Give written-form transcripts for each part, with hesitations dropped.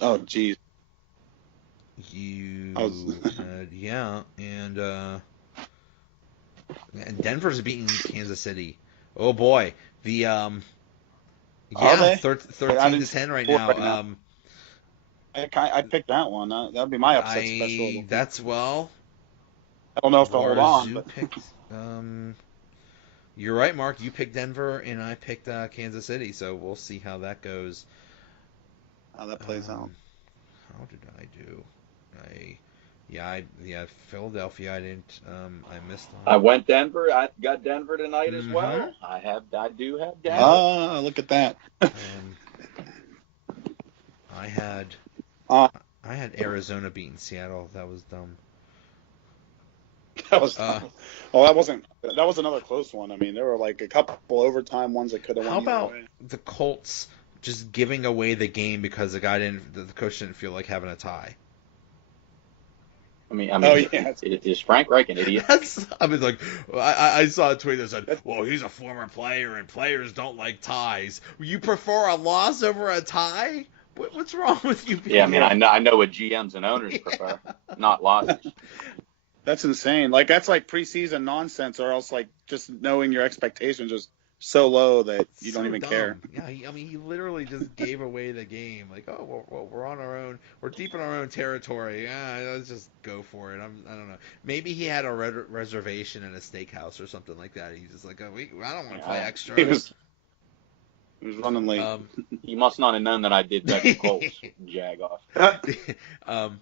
Oh, geez. You I was. yeah, and Denver's beating Kansas City. Oh boy, the Are yeah, they? I 13 to didn't see 10 right the score right now. now. I picked that one. That'd be my upset special of I the week. that's well, I don't know if they'll hold on, Warzu but picked. You're right, Mark. You picked Denver, and I picked Kansas City. So we'll see how that goes. how that plays out. Um, how did I do? I yeah, Philadelphia. I didn't. I missed I on. went Denver. I got Denver tonight as Mm-hmm. well. I do have Yep. Denver. Ah, look at that. Um, I had Uh, I had Arizona beating Seattle. That was dumb. that was. Uh, Oh, that wasn't. That was another close one. I mean, there were like a couple overtime ones that could have how went either about way. the Colts just giving away the game because the coach didn't feel like having a tie? I Oh mean, yeah, is Frank Reich an idiot? I mean, like, I saw a tweet that said, that's, "Well, he's a former player, and players don't like ties. You prefer a loss over a tie? What's wrong with you Yeah, I mean, people?" yeah, I know what GMs and owners prefer, not losses. that's insane. Like that's like preseason nonsense, or else like just knowing your expectations just so low that It's you don't so even care. dumb. Yeah, I mean, he literally just gave away the game. Like, oh, well, we're on our own. We're deep in our own territory. Yeah, let's just go for it. I don't know. Maybe he had a reservation in a steakhouse or something like that. He's just like, oh, I don't want to play Yeah, He extra. was he was running late. Um, you must not have known that I did bet the Colts Jagoff. um,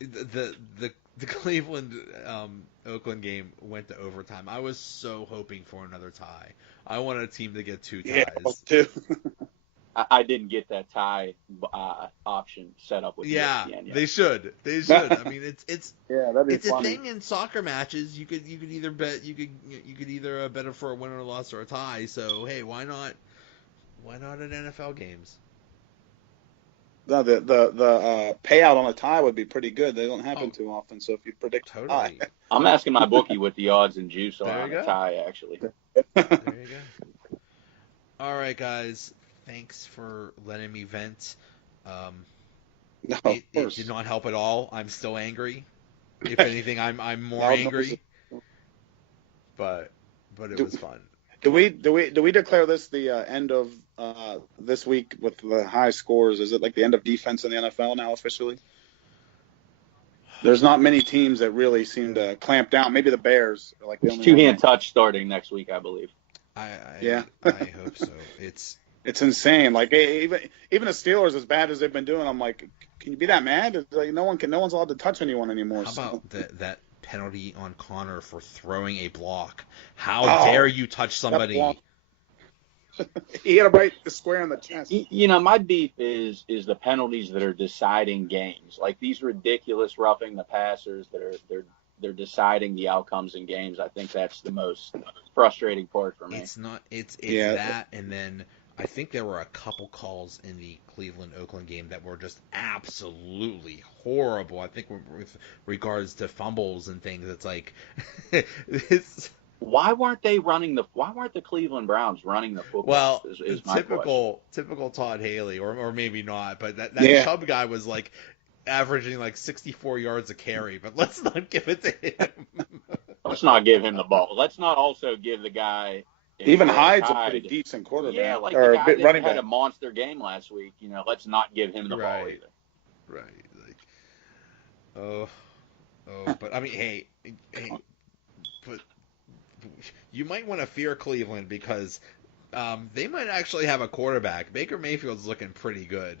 the Cleveland Oakland game went to overtime. I was so hoping for another tie. I wanted a team to get two Yeah, ties. too. I didn't get that tie option set up with Yeah, ESPN yet. they should. They should. I mean, Yeah, that'd be it's a funny. thing in soccer matches. You could either bet you could either bet for a win or a loss or a tie. So hey, why not? Why not at NFL games? No, the payout on a tie would be pretty good. They don't happen Oh, too often. So if you predict a tie, totally. I'm asking my bookie what the odds and juice are There you on a go. tie, actually. There you go. All right, guys. Thanks for letting me vent. Um, no, of it did course. not help at all. I'm still angry. If anything, I'm more Loud noise. angry. But it Do, was fun. do we declare this the end of this week with the high scores? Is it like the end of defense in the NFL now officially? There's not many teams that really seem to clamp down. Maybe the Bears are like the It's only two one hand that. touch starting next week, I believe. I Yeah, I hope so. It's it's insane. Like even the Steelers, as bad as they've been doing, I'm like, can you be that mad? It's like no one's allowed to touch anyone anymore. how about So that penalty on Connor for throwing a block? How dare oh, you touch that block. somebody? He hit him right square in the chest. You know, my beef is the penalties that are deciding games, like these ridiculous roughing the passers that are they're deciding the outcomes in games. I think that's the most frustrating part for me. It's not. It's Yeah, that, and then I think there were a couple calls in the Cleveland Oakland game that were just absolutely horrible. I think with regards to fumbles and things, it's like it's Why weren't the Cleveland Browns running the football? well, Is my question. typical Todd Haley, or maybe not, but that yeah. Chubb guy was like averaging like 64 yards a carry. But let's not give it to him. Let's not give him the ball. Let's not also give the guy Even Carlos Hyde's a pretty Hyde. decent Yeah, quarterback like the or guy that running had a back. monster game last week. Let's not give him the ball Right, either. right. Like, oh, but I mean, hey, but you might want to fear Cleveland because they might actually have a quarterback. Baker Mayfield's looking pretty good.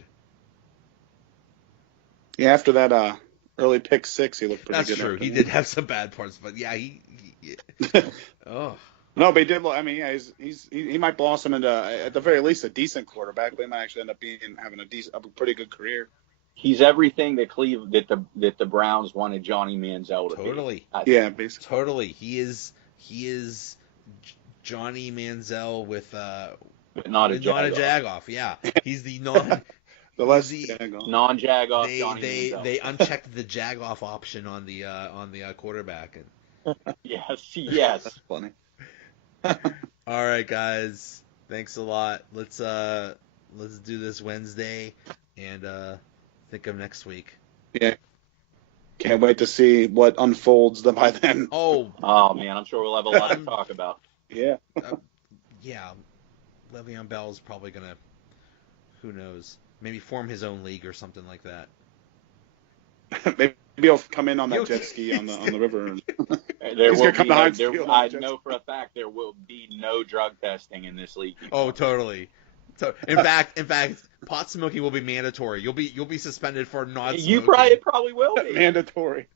Yeah, after that early pick six, he looked pretty That's good true. after He did have some bad parts, but yeah, he that. oh, No, but he did. I mean, yeah, he might blossom into at the very least a decent quarterback. But he might actually end up having a pretty good career. He's everything that the Browns wanted Johnny Manziel to be. totally, I Yeah, think. basically. totally. He is Johnny Manziel But not a with not a Jagoff. jagoff. Yeah, he's the non. The He's less the yeah, go. Non-Jagoff they Johnny they Manziel. they unchecked the jagoff option on the quarterback. Yes, yes. That's funny. All right, guys. Thanks a lot. Let's do this Wednesday, and think of next week. Yeah. Can't wait to see what unfolds by then. Oh man, I'm sure we'll have a lot to talk about. Yeah. Yeah. Le'Veon Bell's probably going to, who knows, maybe form his own league or something like that. Maybe he'll come in on that jet ski on the river. I know for a fact there will be no drug testing in this league. Oh, totally. In fact, pot smoking will be mandatory. You'll be suspended for not smoking. It probably will be mandatory.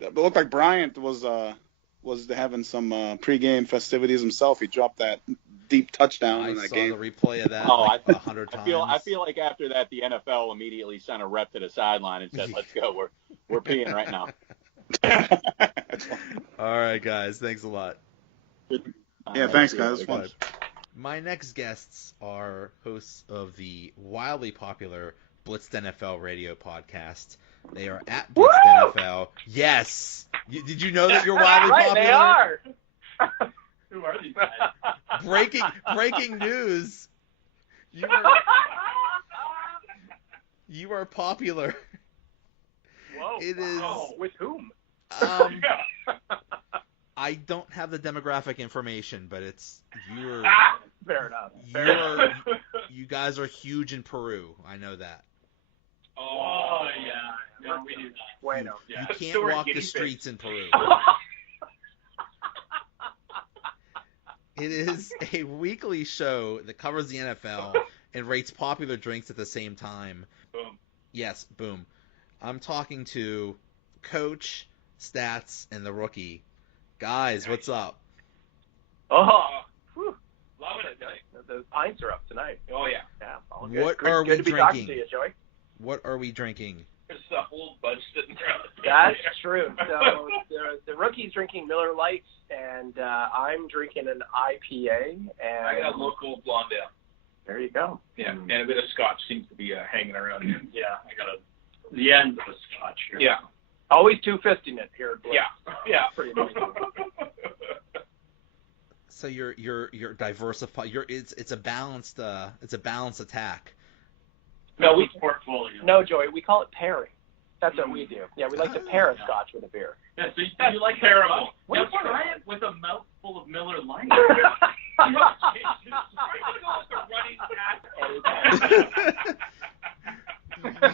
It looked like Bryant was having some pregame festivities himself. He dropped that deep touchdown in that game. I saw the replay of that 100 times. I feel like after that the NFL immediately sent a rep to the sideline and said, "Let's go. We're peeing right now." All right, guys. Thanks a lot. Yeah, thanks, guys. It was fun. My next guests are hosts of the wildly popular Blitzed NFL Radio podcast. They are at Blitzed NFL. Yes! Did you know that you're wildly popular? They are! Who are these guys? Breaking news. You are popular. Whoa. It is. With whom? I don't have the demographic information, but you're. Fair enough. You guys are huge in Peru. I know that. Oh yeah, no, we do that. Bueno. You can't walk the streets in Peru. It is a weekly show that covers the NFL and rates popular drinks at the same time. Boom. Yes, boom. I'm talking to Coach, Stats, and the Rookie. Guys, what's up? Oh, whew. Loving it tonight. The pints are up tonight. Oh yeah. Yeah. All good. What are we good to be drinking? Talking to you, Joey. What are we drinking? There's a whole bunch sitting there. That's true. So the Rookie's drinking Miller Lite, and I'm drinking an IPA. And I got a local blonde ale. There you go. Yeah, and a bit of scotch seems to be hanging around here. Yeah, I got the end of a scotch here. Yeah. Always 250 it here. Yeah, pretty amazing. So you're diversified. It's a balanced attack. No, portfolio. No, Joey, we call it pairing. That's what we do. Yeah, we like to pair a scotch with a beer. Yeah, so you like pairable. Let's try it with a mouthful of Miller Lite.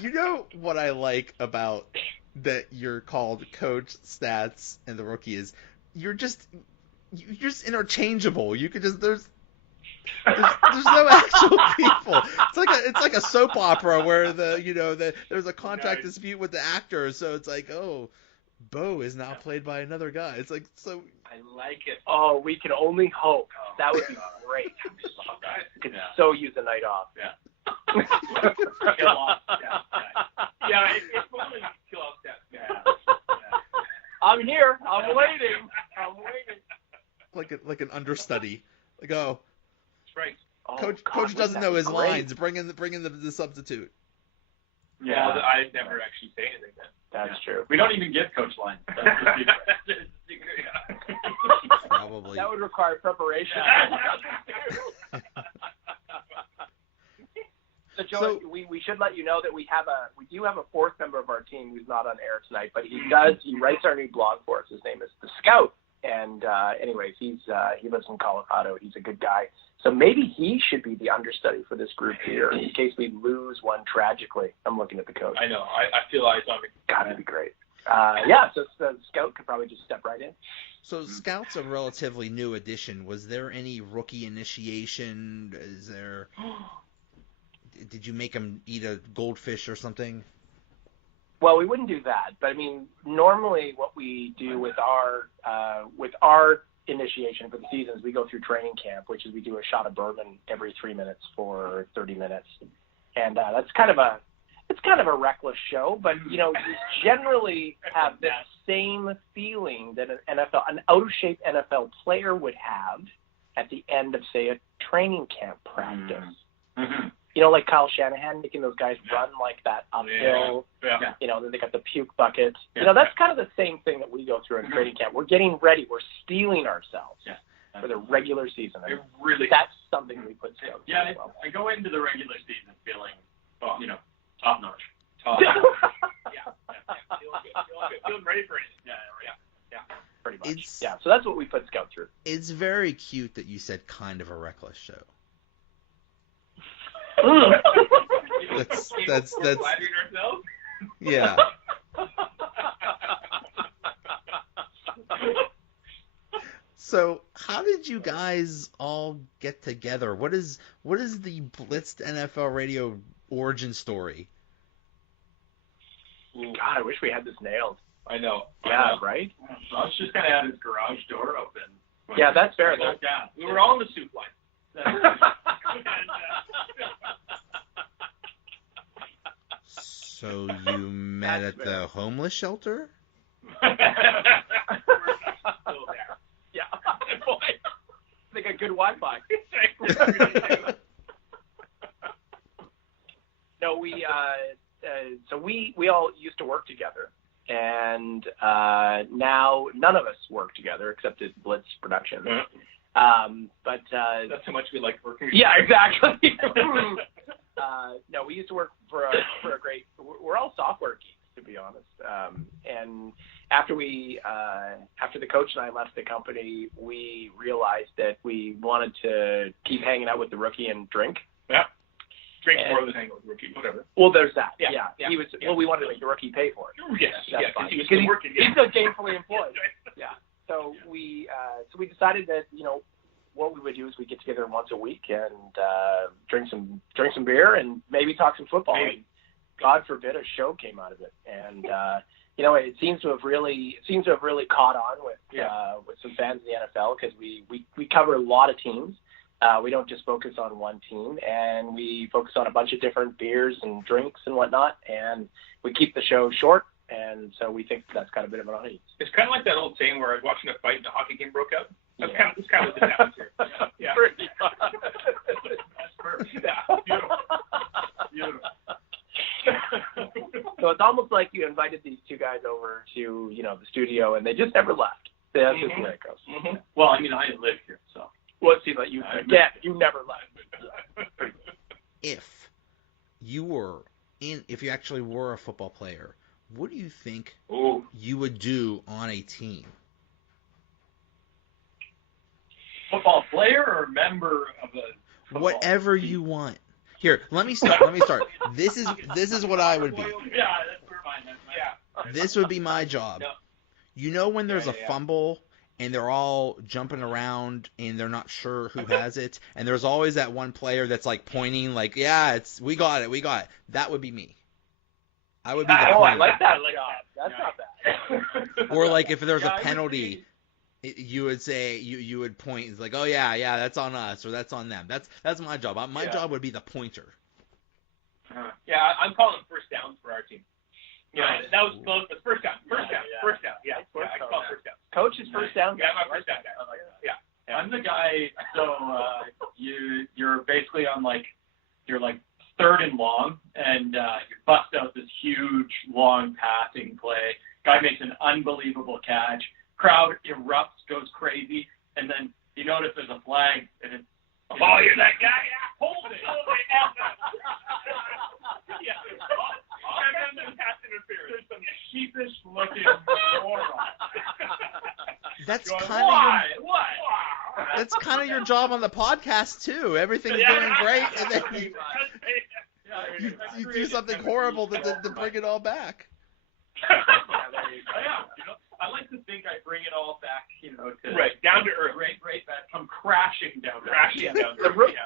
You know what I like about that you're called Coach, Stats, and the Rookie is you're just interchangeable. You could just there's no actual people. It's like a soap opera where there's a contract dispute with the actor, so it's like, oh, Bo is now played by another guy. It's like so. I like it. Oh, we can only hope. That would be great. Could so use a night off. Yeah. Yeah, it's only kill off that. Yeah. I'm here. I'm waiting. Like an understudy. Like, oh. Right. Coach doesn't know his lines. Bring in the substitute. Yeah, I never actually say anything then. That's true. We don't even get coach lines. Probably. That would require preparation. So, Joey, we should let you know that we do have a fourth member of our team who's not on air tonight, but he writes our new blog for us. His name is The Scout. And anyways, he lives in Colorado. He's a good guy. So maybe he should be the understudy for this group here in case we lose one tragically. I'm looking at the coach. I know. I feel eyes on me. God, that'd be great. So Scout could probably just step right in. So Scout's a relatively new addition. Was there any rookie initiation? Did you make him eat a goldfish or something? Well, we wouldn't do that, but I mean, normally what we do with our initiation for the season is we go through training camp, which is we do a shot of bourbon every 3 minutes for 30 minutes, and that's kind of a reckless show, but you generally have the same feeling that an out of shape NFL player would have at the end of, say, a training camp practice. Mm-hmm. Like Kyle Shanahan making those guys run like that uphill. Yeah. Then they got the puke buckets. Yeah. That's kind of the same thing that we go through in training camp. We're getting ready. We're steeling ourselves for the regular season. That's something we put together. Yeah, I go into the regular season feeling, Top notch. Yeah. Feeling good. Feeling ready for it. Yeah. Pretty much. It's- Yeah, so that's what we put Scout through. It's very cute that you said kind of a reckless show. That's Flattering ourselves. yeah. So, how did you guys all get together? What is the Blitzed NFL Radio origin story? God, I wish we had this nailed. I know. Yeah, right? Russ just kind of had his garage door open. Yeah, that's fair. Yeah. We were all in the soup line. So you met at the homeless shelter? We're still there. Yeah. Boy, they got good Wi-Fi. No, we all used to work together, and now none of us work together except at Blitz Production. But that's how much we like working. yeah, exactly. No, we used to work for a great. We're all software geeks, to be honest. And after the coach and I left the company, we realized that we wanted to keep hanging out with the rookie and drink. Yeah. Drink more than hang out with the rookie, whatever. Well, there's that. Yeah. He was. Well, we wanted to make the rookie pay for it. Yes. That's Yeah. fine. He was still working. He's still gainfully employed. Yeah. So we decided that what we would do is we get together once a week and drink some beer and maybe talk some football. Maybe. And God forbid a show came out of it. And it seems to have really caught on with some fans of the NFL because we cover a lot of teams. We don't just focus on one team, and we focus on a bunch of different beers and drinks and whatnot. And we keep the show short. And so we think that's kind of a bit of an audience. It's kind of like that old saying where I was watching a fight and the hockey game broke out. That's kind of what happens here. Yeah. That's perfect. Yeah. Beautiful. So it's almost like you invited these two guys over to, the studio, and they just never left. That's just the way it goes. Mm-hmm. Well, I mean, I live here, so. Well, see, but you never left. If you actually were a football player, what do you think you would do on a team? Football player or member of a football Whatever team? you want. Here, let me start. This is what I would be. Yeah, that's where mine is. Yeah. This would be my job. Yep. When there's a fumble and they're all jumping around and they're not sure who has it, and there's always that one player that's like pointing like, yeah, we got it. That would be me. I would be the I pointer. like that. That's not bad. Or like if there's a penalty, you would say you would point. It's like, oh yeah, that's on us or that's on them. That's my job. My job would be the pointer. Yeah, I'm calling first downs for our team. Yeah, that was close, but first down. Yeah, I call first down. Coach is first down. Yeah, my first down guy. Yeah. I'm the guy. So you're basically on you're third and long, and you bust out this huge long passing play. Guy makes an unbelievable catch. Crowd erupts, goes crazy, and then you notice there's a flag, and it's you're that guy. Yeah, hold it. Yeah. And then pass interference. There's some sheepish looking moron. That's Why? kind of your job on the podcast too. Everything's doing great, and then you do something horrible to bring it all back. I like to think I bring it all back, to down to earth. Right back. Come crashing down to earth.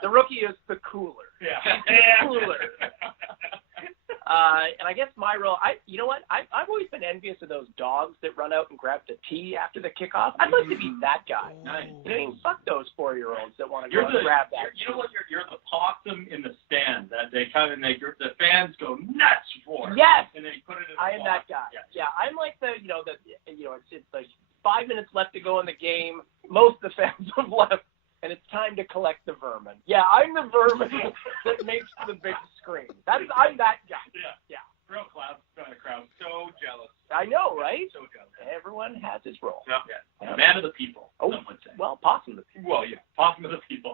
The rookie is the cooler. Yeah. Cooler. And I guess my role, I've always been envious of those dogs that run out and grab the tee after the kickoff. I'd like to be that guy. Nice. Fuck those 4-year-olds that want to You're go and grab that. You know what? You're the possum in the stand that they come and the fans go nuts for. Yes. And they put it in. I am that guy. Yeah, I'm like it's like 5 minutes left to go in the game. Most of the fans have left, and it's time to collect the vermin. Yeah, I'm the vermin that makes the big screen. I'm that guy. Yeah. Real crowd so jealous. I know, right? So jealous. Everyone has his role. Yeah. Man of the people. Oh, some would say. well, possum the people. Well, yeah, possum of the people.